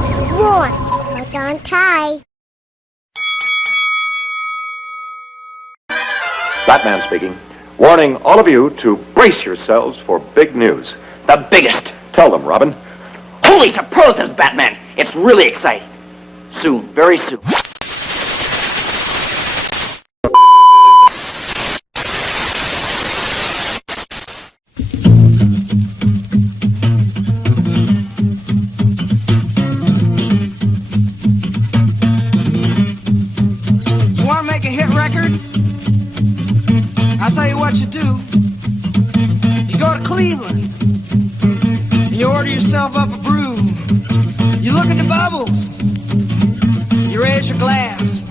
1. Hold on tight. Batman speaking. Warning all of you to brace yourselves for big news. The biggest. Tell them, Robin. Holy superlatives, Batman. It's really exciting. Soon, very soon. You want to make a hit record? I'll tell you what you do. You go to Cleveland. You order yourself up a brew. You look at the bubbles. You raise your glass.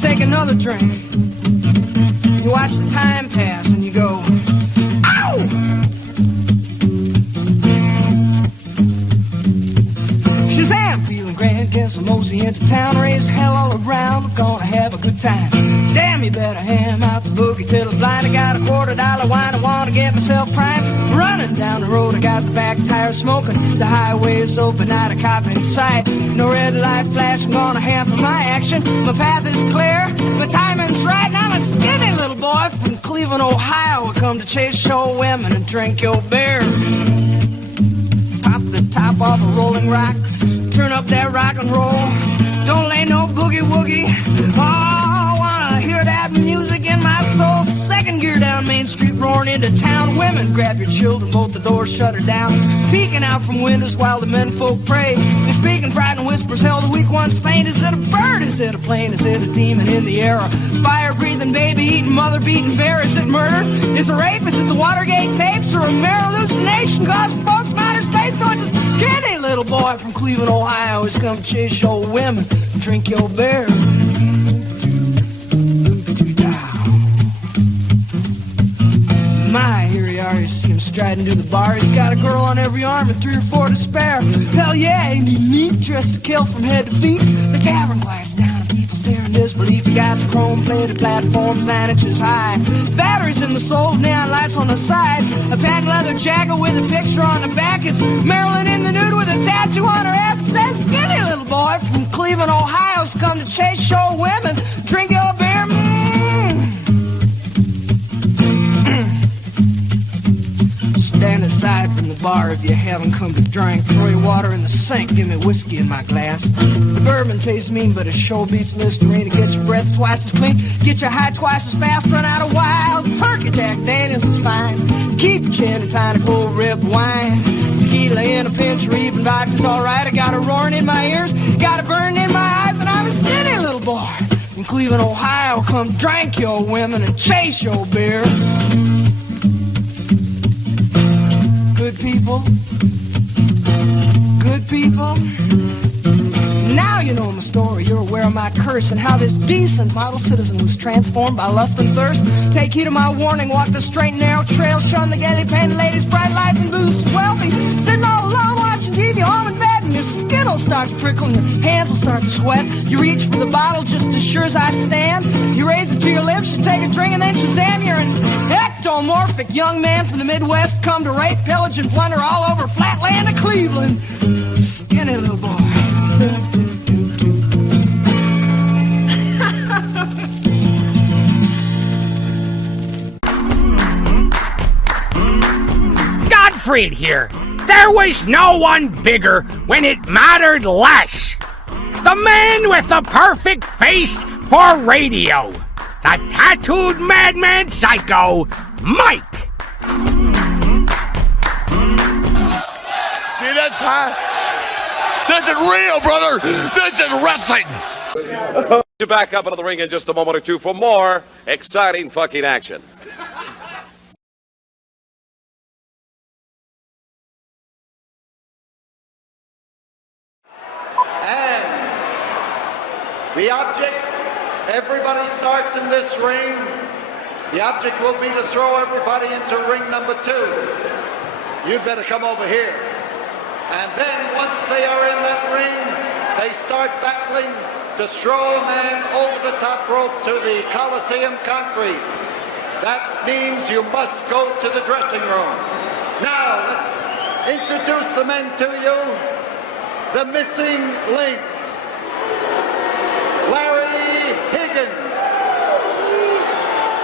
Take another drink. You watch the time pass and you go, ow! Shazam! Feeling grand, get some mosey into town. Raise hell all around, we're gonna have a good time. Damn, you better ham out the boogie till I'm blind. I got a $quarter wine, I wanna get myself primed. Running down the road, I got the back tire smoking. The highway is open, not a cop in sight. No red light flash, I'm gonna hamper my action. My path is clear, my timing's right. And I'm a skinny little boy from Cleveland, Ohio. I come to chase show women and drink your beer. Pop the top off a rolling rock, turn up that rock and roll. Don't lay no boogie woogie. Oh, I wanna hear that music in my soul. Second gear down Main Street, roaring into town. Women, grab your children, both the doors shut her down. Peeking out from windows while the men folk pray. They're speaking frightened whispers, hell, the weak ones faint. Is it a bird? Is it a plane? Is it a demon in the air? A fire-breathing, baby-eating, mother-beating bear? Is it murder? Is it rape? Is it the Watergate tapes? Or a mere hallucination? Cause folks matter space, so it's a skinny little boy from Cleveland, Ohio. Who's come chase your women, drink your beer. My, here you are, you see him striding to the bar. He's got a girl on every arm and 3 or 4 to spare. Hell yeah, ain't he neat, dressed to kill from head to feet. The tavern quiets down and people stare in disbelief. He got the chrome-plated platforms 9 inches high. Batteries in the soles, neon lights on the side. A patent leather jacket with a picture on the back. It's Marilyn in the nude with a tattoo on her ass. That skinny little boy from Cleveland, Ohio's come to chase show women, drink your beer. Stand aside from the bar if you haven't come to drink. Throw your water in the sink, give me whiskey in my glass. The bourbon tastes mean, but it sure beats Listerine. To get your breath twice as clean, get your high twice as fast, run out of wild. Turkey Jack Daniels is fine. Keep your chin and tiny cold rib wine. Tequila in a pinch or even vodka's alright. I got a roaring in my ears, got a burning in my eyes, and I'm a skinny little boy from Cleveland, Ohio. Come drink your women and chase your beer. Good people, good people. Now you know my story, you're aware of my curse and how this decent model citizen was transformed by lust and thirst. Take heed of my warning, walk the straight and narrow trail, shun the gaily painted ladies, bright lights and booze. Wealthy, sitting all alone watching TV, home in bed, and your skin will start to prickle and your hands will start to sweat. You reach for the bottle just as sure as I stand. You raise it to your lips, you take a drink, and then Shazam, you're an ectomorphic young man from the Midwest, come to rape, pillage, and plunder all over flatland of Cleveland. Skinny little boy. Godfried here. There was no one bigger when it mattered less. The man with the perfect face for radio. The tattooed madman psycho, Mike. See, that's high. This is real, brother. This is wrestling. To back up into the ring in just a moment or two for more exciting fucking action. And the object, everybody starts in this ring. The object will be to throw everybody into ring number 2. You'd better come over here. And then once they are in that ring, they start battling to throw a man over the top rope to the Coliseum concrete. That means you must go to the dressing room. Now, let's introduce the men to you. the missing link, Larry Higgins,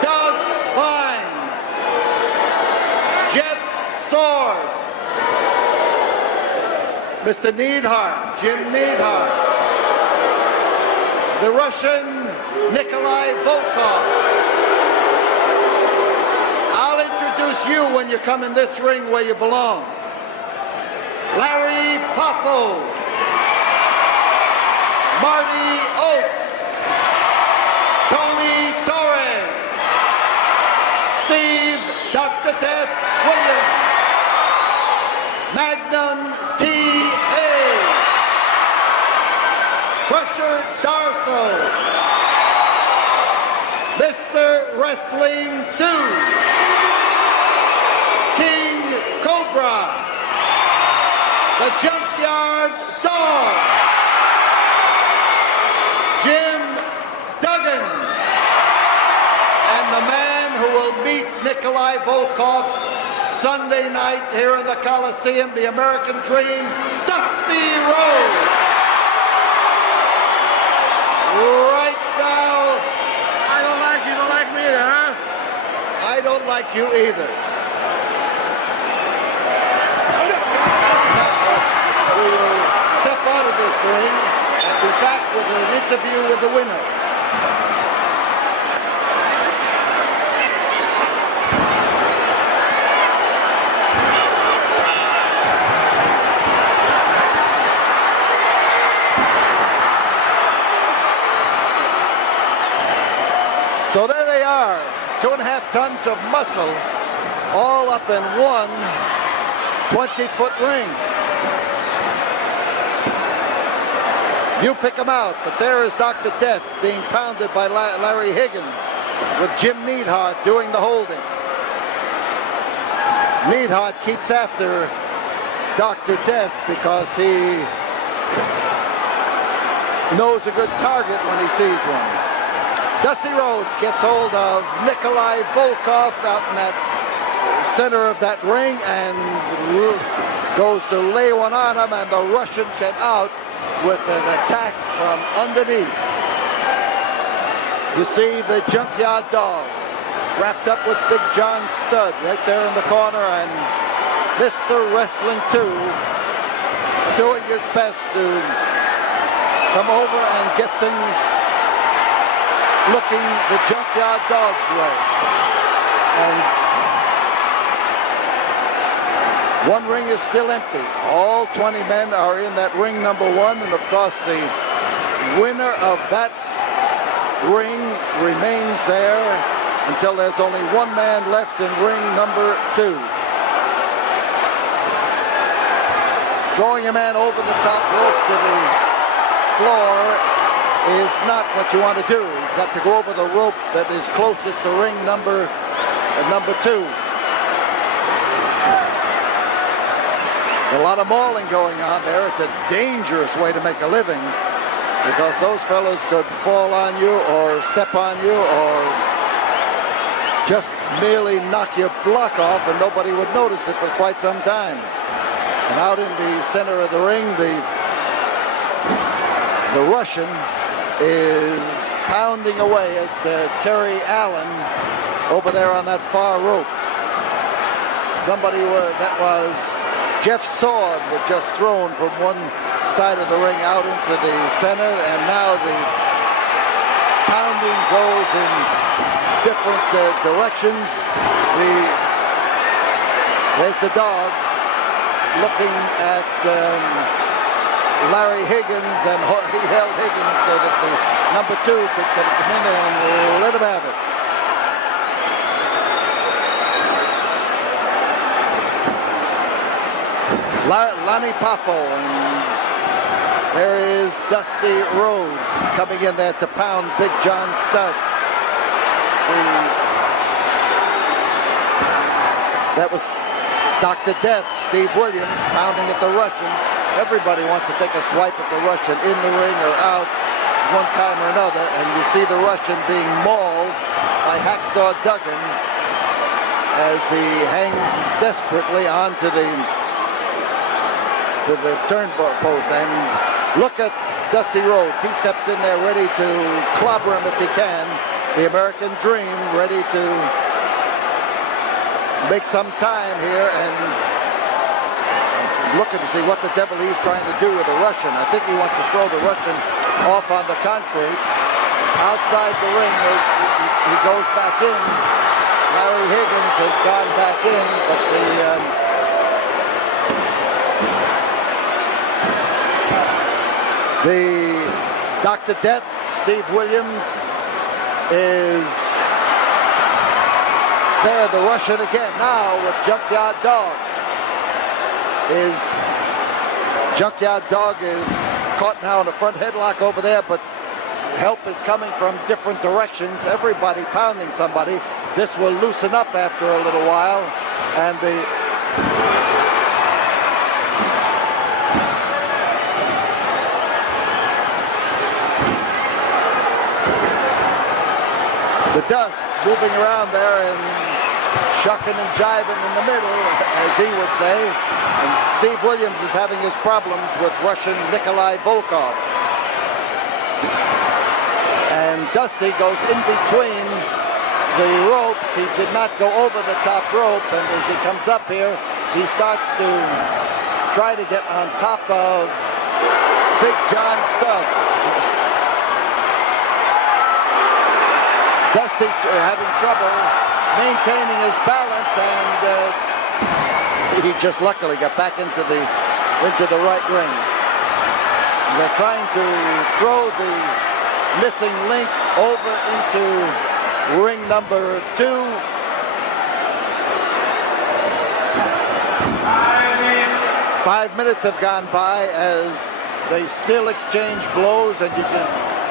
Doug Vines, Jeff Sword, Mr. Neidhart, Jim Neidhart, the Russian Nikolai Volkov. I'll introduce you when you come in this ring where you belong. Larry Poffo, Marty Oaks, Tony Torres, Steve Dr. Death Williams, Magnum T.A., Crusher Darso, Mr. Wrestling 2, King Cobra, the Junkyard Dog, Jim Duggan, and the man who will meet Nikolai Volkov Sunday night here in the Coliseum, the American Dream, Dusty Rhodes. Right now. I don't like you, don't like me either, huh? I don't like you either. Now, we will step out of this ring and be back with an interview with the winner. So there they are, 2.5 tons of muscle, all up in one 20-foot ring. You pick them out, but there is Dr. Death being pounded by Larry Higgins with Jim Neidhart doing the holding. Neidhart keeps after Dr. Death because he knows a good target when he sees one. Dusty Rhodes gets hold of Nikolai Volkov out in that center of that ring and goes to lay one on him, and the Russian came out with an attack from underneath. You see the Junkyard Dog wrapped up with Big John Studd right there in the corner, and Mr. Wrestling 2 doing his best to come over and get things looking the Junkyard Dog's way. And one ring is still empty. All 20 men are in that ring number 1, and of course the winner of that ring remains there until there's only one man left in ring number 2. Throwing a man over the top rope to the floor is not what you want to do. He's got to go over the rope that is closest to ring number 2. A lot of mauling going on there. It's a dangerous way to make a living because those fellows could fall on you or step on you or just merely knock your block off and nobody would notice it for quite some time. And out in the center of the ring, the Russian is pounding away at Terry Allen over there on that far rope. Somebody that was Jeff Sword was just thrown from one side of the ring out into the center, and now the pounding goes in different directions. There's the dog looking at Larry Higgins, and he held Higgins so that the number 2 could come in and let him have it. Lanny Poffo, and there is Dusty Rhodes coming in there to pound Big John Studd. That was Dr. Death, Steve Williams, pounding at the Russian. Everybody wants to take a swipe at the Russian in the ring or out one time or another, and you see the Russian being mauled by Hacksaw Duggan as he hangs desperately onto the post. And look at Dusty Rhodes. He steps in there ready to clobber him if he can. The American Dream ready to make some time here and looking to see what the devil he's trying to do with the Russian. I think he wants to throw the Russian off on the concrete. Outside the ring, he goes back in. Larry Higgins has gone back in, but the Dr. Death, Steve Williams, is there. The Russian again now with Junkyard Dog. Junkyard Dog is caught now in the front headlock over there, but help is coming from different directions. Everybody pounding somebody. This will loosen up after a little while, and the dust moving around there and shucking and jiving in the middle, as he would say. And Steve Williams is having his problems with Russian Nikolai Volkov. And Dusty goes in between the ropes. He did not go over the top rope, and as he comes up here, he starts to try to get on top of Big John Studd. Dusty having trouble maintaining his balance, and he just luckily got back into the right ring. And they're trying to throw the missing link over into ring number 2. 5 minutes have gone by as they still exchange blows, and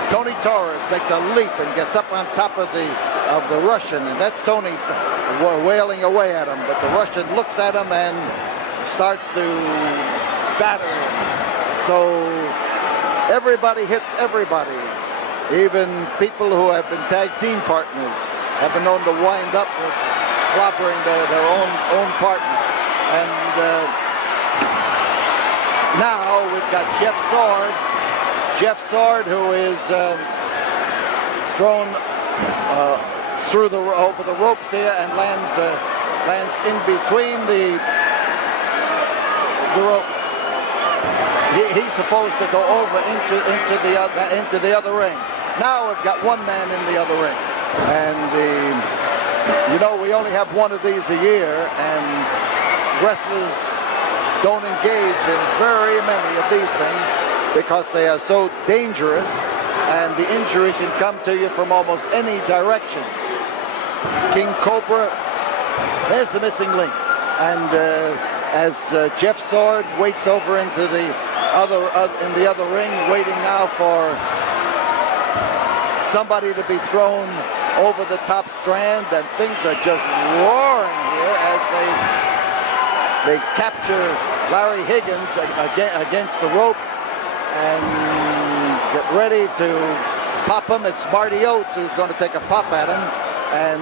Tony Torres makes a leap and gets up on top of the Russian, and that's Tony wailing away at him, but the Russian looks at him and starts to batter him. So everybody hits everybody. Even people who have been tag team partners have been known to wind up with clobbering their own partner. And now we've got Jeff Sword. Jeff Sword, who is thrown over the ropes here and lands in between the rope. He's supposed to go over into the other ring. Now we've got one man in the other ring, and we only have one of these a year, and wrestlers don't engage in very many of these things because they are so dangerous, and the injury can come to you from almost any direction. King Cobra, there's the missing link, and as Jeff Sword waits over into the other ring, waiting now for somebody to be thrown over the top strand, and things are just roaring here as they capture Larry Higgins against the rope and get ready to pop him. It's Marty Oates who's going to take a pop at him, and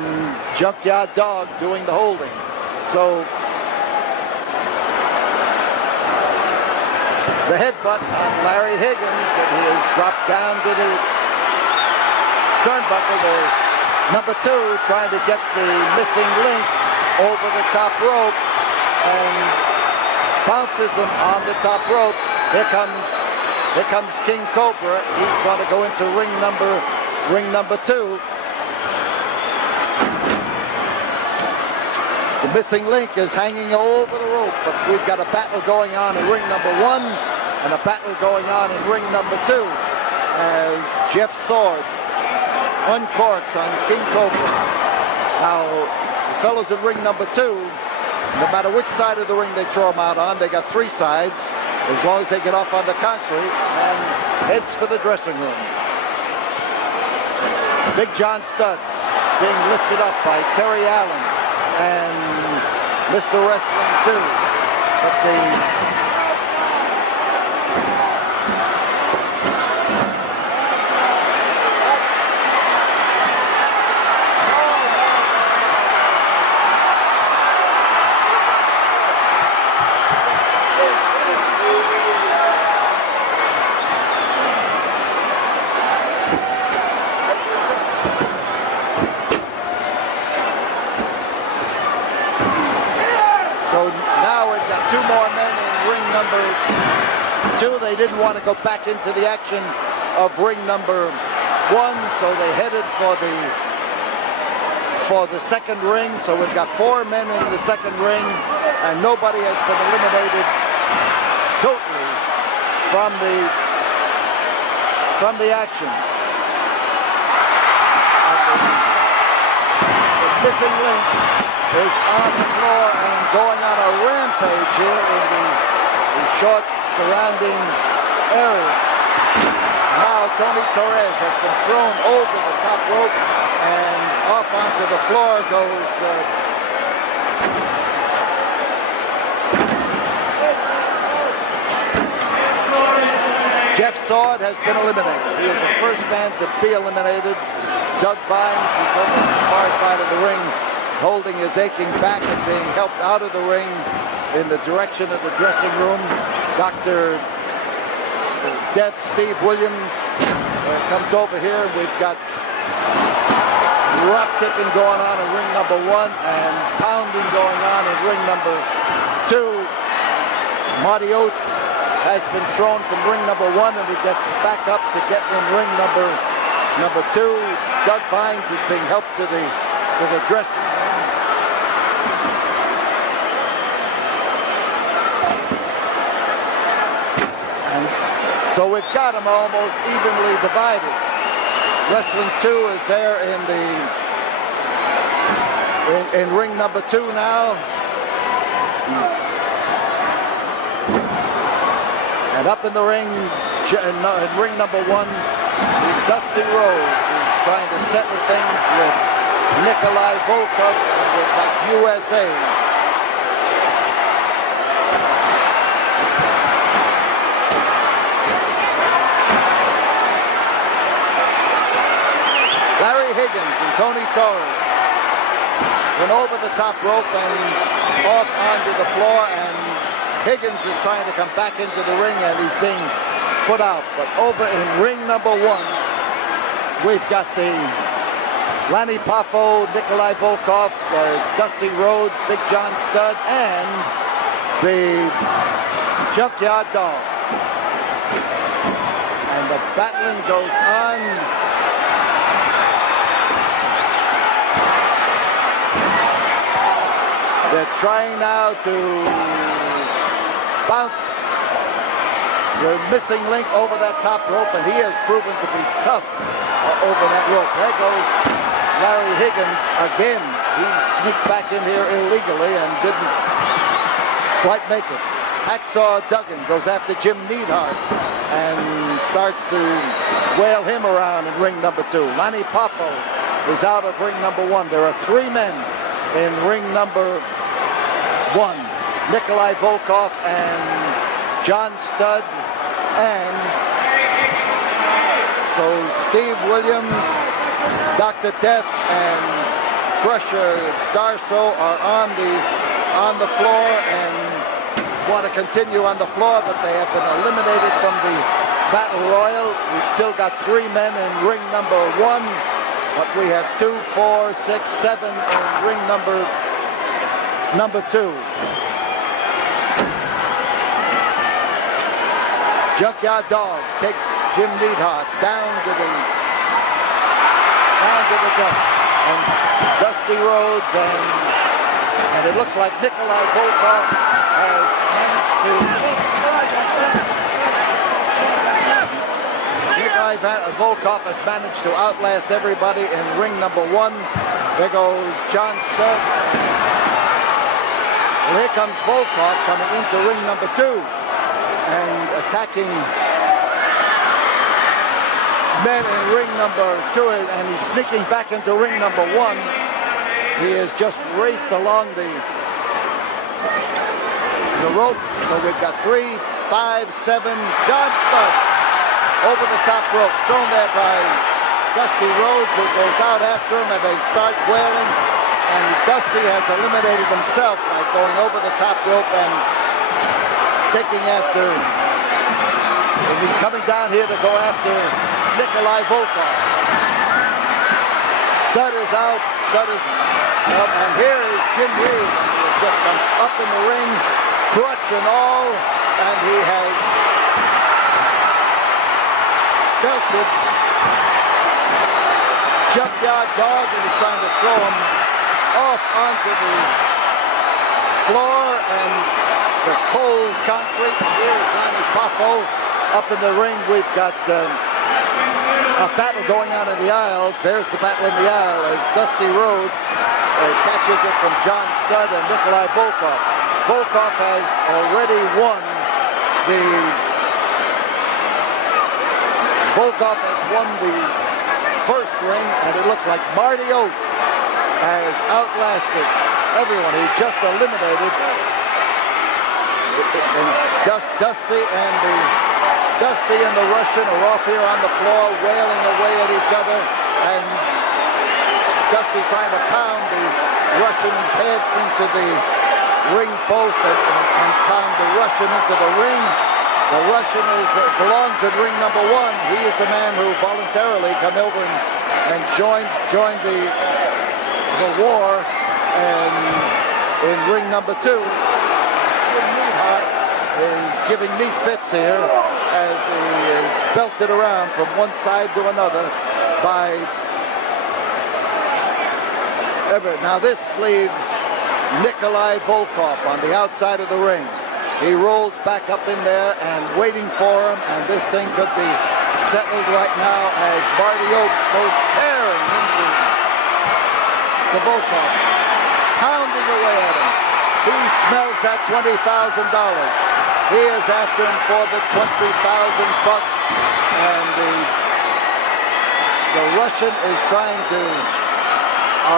Junkyard Dog doing the holding. So the headbutt on Larry Higgins, and he has dropped down to the turnbuckle. The number 2 trying to get the missing link over the top rope and bounces him on the top rope. Here comes King Cobra. He's going to go into ring number 2. The missing link is hanging over the rope, but we've got a battle going on in ring number 1 and a battle going on in ring number 2 as Jeff Sword uncorks on King Cobra. Now, the fellows in ring number 2, no matter which side of the ring they throw them out on, they got 3 sides, as long as they get off on the concrete, and heads for the dressing room. Big John Studd being lifted up by Terry Allen and Mr. Wrestling 2. But number 2. They didn't want to go back into the action of ring number 1, so they headed for the second ring. So we've got 4 men in the second ring, and nobody has been eliminated totally from the action. The missing link is on the floor and going on a rampage here in the short surrounding area. Now Tony Torres has been thrown over the top rope, and off onto the floor goes Jeff Sword has been eliminated. He is the first man to be eliminated. Doug Vines is over on the far side of the ring, holding his aching back and being helped out of the ring in the direction of the dressing room. Dr. Death Steve Williams comes over here. We've got rock kicking going on in ring number 1 and pounding going on in ring number 2. Marty Oates has been thrown from ring number 1, and he gets back up to get in ring number 2. Doug Vines is being helped to the dressing room. And so we've got them almost evenly divided. Wrestling 2 is there in ring number 2 now. And up in the ring, in ring number 1, Dusty Rhodes is trying to settle things with Nikolai Volkov and with that USA. Larry Higgins and Tony Torres went over the top rope and off onto the floor, and Higgins is trying to come back into the ring, and he's being put out. But over in ring number 1, we've got the Lanny Poffo, Nikolai Volkov, Dusty Rhodes, Big John Studd, and the Junkyard Dog. And the battling goes on. They're trying now to bounce the missing link over that top rope, and he has proven to be tough over that rope. There goes Larry Higgins again. He sneaked back in here illegally and didn't quite make it. Hacksaw Duggan goes after Jim Neidhart and starts to whale him around in ring number 2. Lanny Poffo is out of ring number 1. There are 3 men in ring number 1. Nikolai Volkov and John Studd, and so Steve Williams, Dr. Death, and Crusher Darso are on the floor and want to continue on the floor, but they have been eliminated from the Battle Royal. We've still got 3 men in ring number 1, but we have 2, 4, 6, 7 in ring number 2. Junkyard Dog takes Jim Neidhart down to the dump. And Dusty Rhodes and it looks like Nikolai Volkov has managed to Volkov has managed to outlast everybody in ring number 1. There goes John Studd. Well, here comes Volkov coming into ring number 2. And attacking men in ring number 2, and he's sneaking back into ring number 1. He has just raced along the rope. So we've got 3, 5, 7. John Studd over the top rope, thrown there by Dusty Rhodes, who goes out after him, and they start wailing. And Dusty has eliminated himself by going over the top rope and taking after, and he's coming down here to go after Nikolai Volkov. Studd is out, and here is Jim Reed. He has just come up in the ring, crutch and all, and he has belted Junkyard Dog, and he's trying to throw him off onto the floor and the cold concrete. Here's Lanny Poffo up in the ring. We've got a battle going on in the aisles. There's the battle in the aisle as Dusty Rhodes catches it from John Studd and Nikolai Volkov. Volkov has already won the first ring, and it looks like Marty Oates has outlasted everyone. He just eliminated Dusty and the Russian are off here on the floor wailing away at each other, and Dusty trying to pound the Russian's head into the ring post and pound the Russian into the ring. The Russian belongs in ring number 1. He is the man who voluntarily come over and joined the war, and in ring number 2, Jim Neidhart is giving me fits here as he is belted around from one side to another by Everett. Now this leaves Nikolai Volkov on the outside of the ring. He rolls back up in there and waiting for him, and this thing could be settled right now as Marty Oates goes tearing into the Volkov, pounding away at him. He smells that $20,000. He is after him for the $20,000, and the Russian is trying to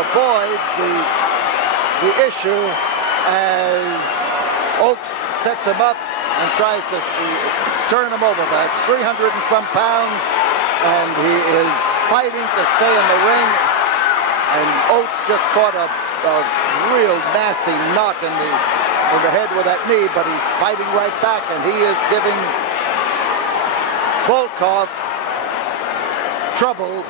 avoid the issue as Oates sets him up and tries to turn him over. That's 300 and some pounds, and he is fighting to stay in the ring, and Oates just caught a real nasty knock in the head with that knee, but he's fighting right back, and he is giving Volkov trouble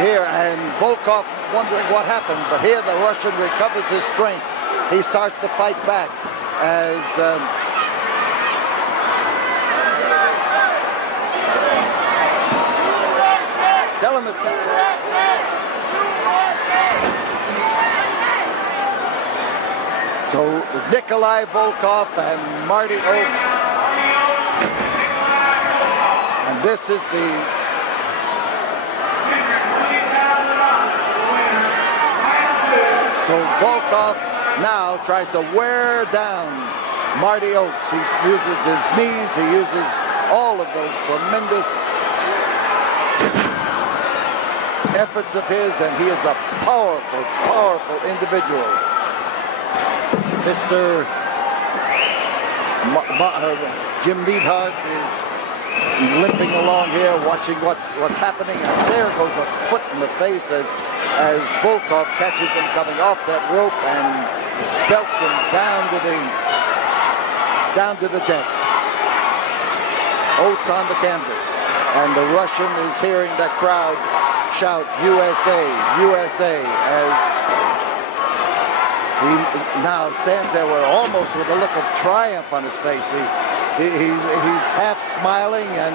here, and Volkov wondering what happened, but here the Russian recovers his strength. He starts to fight back as tell him so Nikolai Volkov and Marty Oates, and this is so Volkov now tries to wear down Marty Oates. He uses his knees, he uses all of those tremendous efforts of his, and he is a powerful, powerful individual. Mr. Jim Neidhart is limping along here, watching what's happening, and there goes a foot in the face as Volkov catches him coming off that rope and belts him down to the deck. Oates on the canvas, and the Russian is hearing that crowd shout USA, USA, as he now stands there almost with a look of triumph on his face. He's half smiling and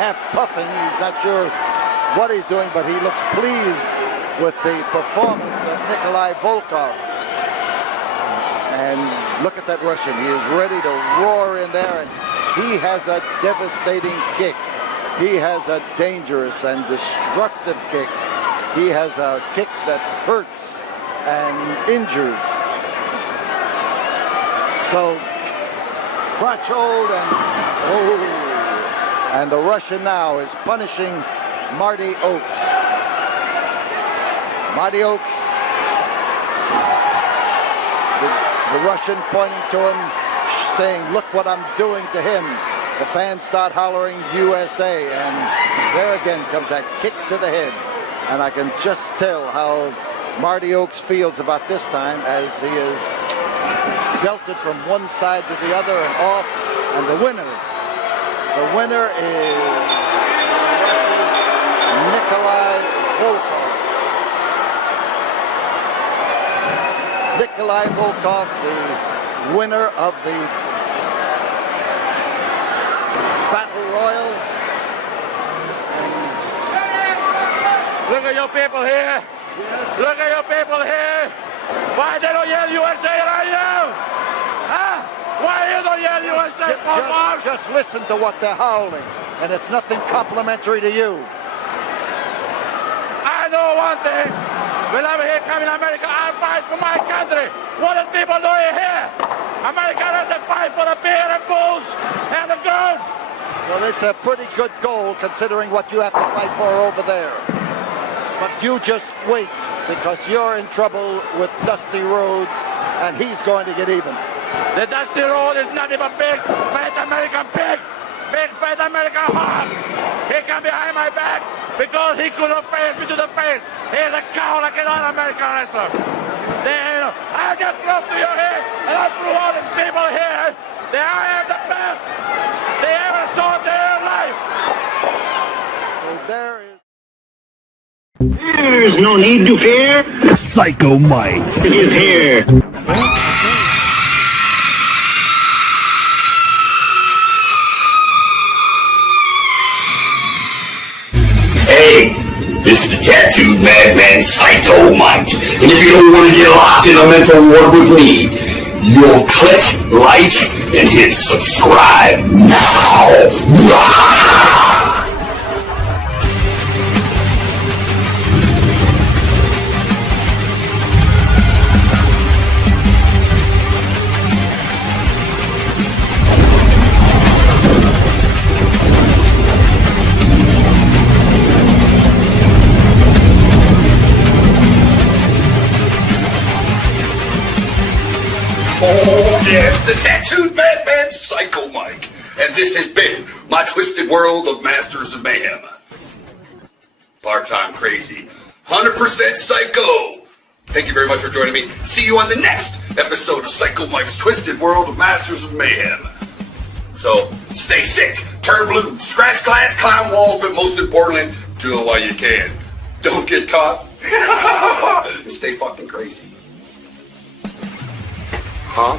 half puffing. He's not sure what he's doing, but he looks pleased with the performance of Nikolai Volkov. And look at that Russian. He is ready to roar in there, and he has a devastating kick. He has a dangerous and destructive kick. He has a kick that hurts and injures. So, crotch hold, and the Russian now is punishing Marty Oates. Marty Oates, the Russian pointing to him, saying, "Look what I'm doing to him." The fans start hollering USA, and there again comes that kick to the head. And I can just tell how Marty Oates feels about this time, as he is belted from one side to the other and off. And the winner is Russia's Nikolai Volkov. Nikolai Volkov, the winner of the Battle Royal. Look at your people here. Look at your people here. Why they don't yell USA right now? Huh? Why you don't yell USA? Just listen to what they're howling, and it's nothing complimentary to you. I know one thing. When I'm here coming to America, I fight for my country. What is people doing here? America doesn't fight for the beer and booze and the girls. Well, it's a pretty good goal considering what you have to fight for over there. But you just wait, because you're in trouble with Dusty Rhodes, and he's going to get even. The Dusty Road is not even big, fat American pig. Big fat American hog. He come behind my back because he couldn't face me to the face. He's a cow like another American wrestler. I just prove to you here, and I prove all these people here that I am the best they ever saw in their life. So there is... There's no need to fear. Psycho Mike is here. Hey, this is the tattooed madman Psycho Mike. And if you don't want to get locked in a mental ward with me, you'll click like and hit subscribe now. Oh, yes, the tattooed madman Psycho Mike. And this has been my twisted world of Masters of Mayhem. Part-time crazy, 100% psycho. Thank you very much for joining me. See you on the next episode of Psycho Mike's Twisted World of Masters of Mayhem. So, stay sick, turn blue, scratch glass, climb walls, but most importantly, do it while you can. Don't get caught. And stay fucking crazy. Huh?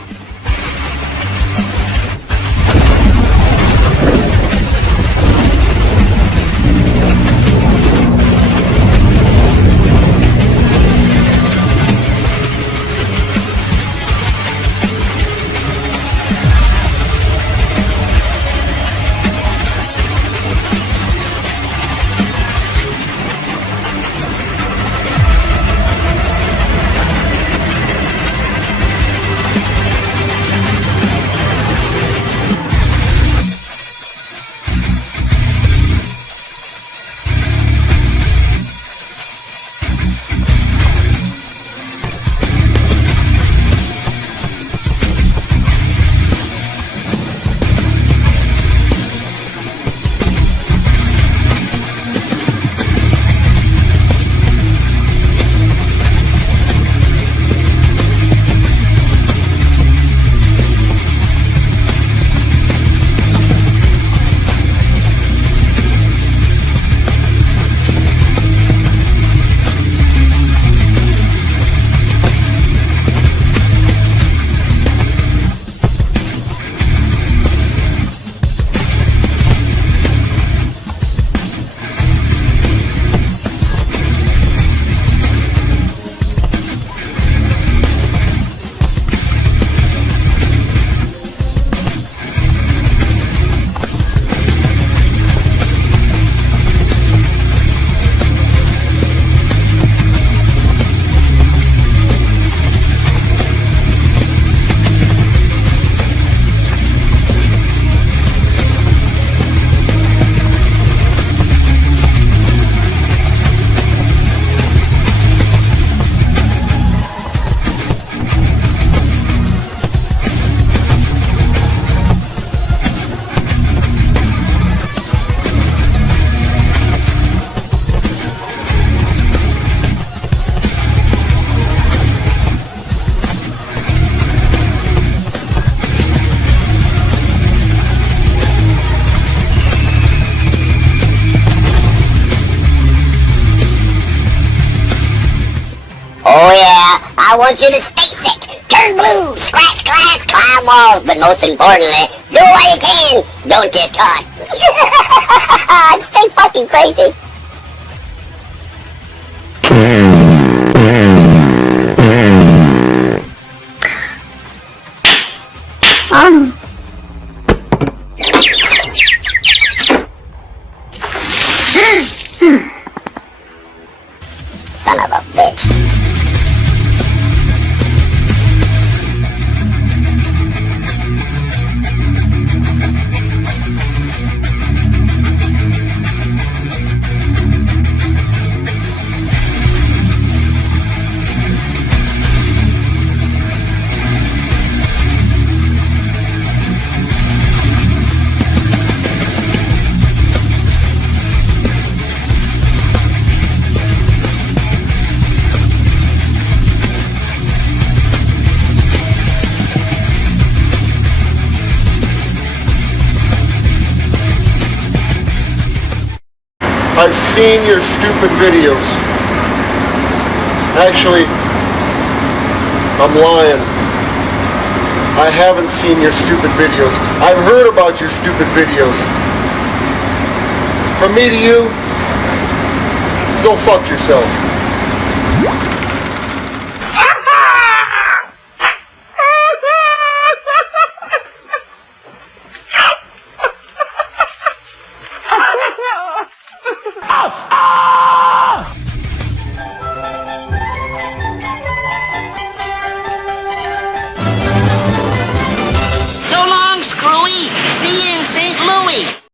Oh yeah, I want you to stay sick, turn blue, scratch glass, climb walls, but most importantly, do what you can, don't get caught. Stay fucking crazy. Son of a bitch. I've seen your stupid videos. Actually, I'm lying. I haven't seen your stupid videos. I've heard about your stupid videos. From me to you, go fuck yourself.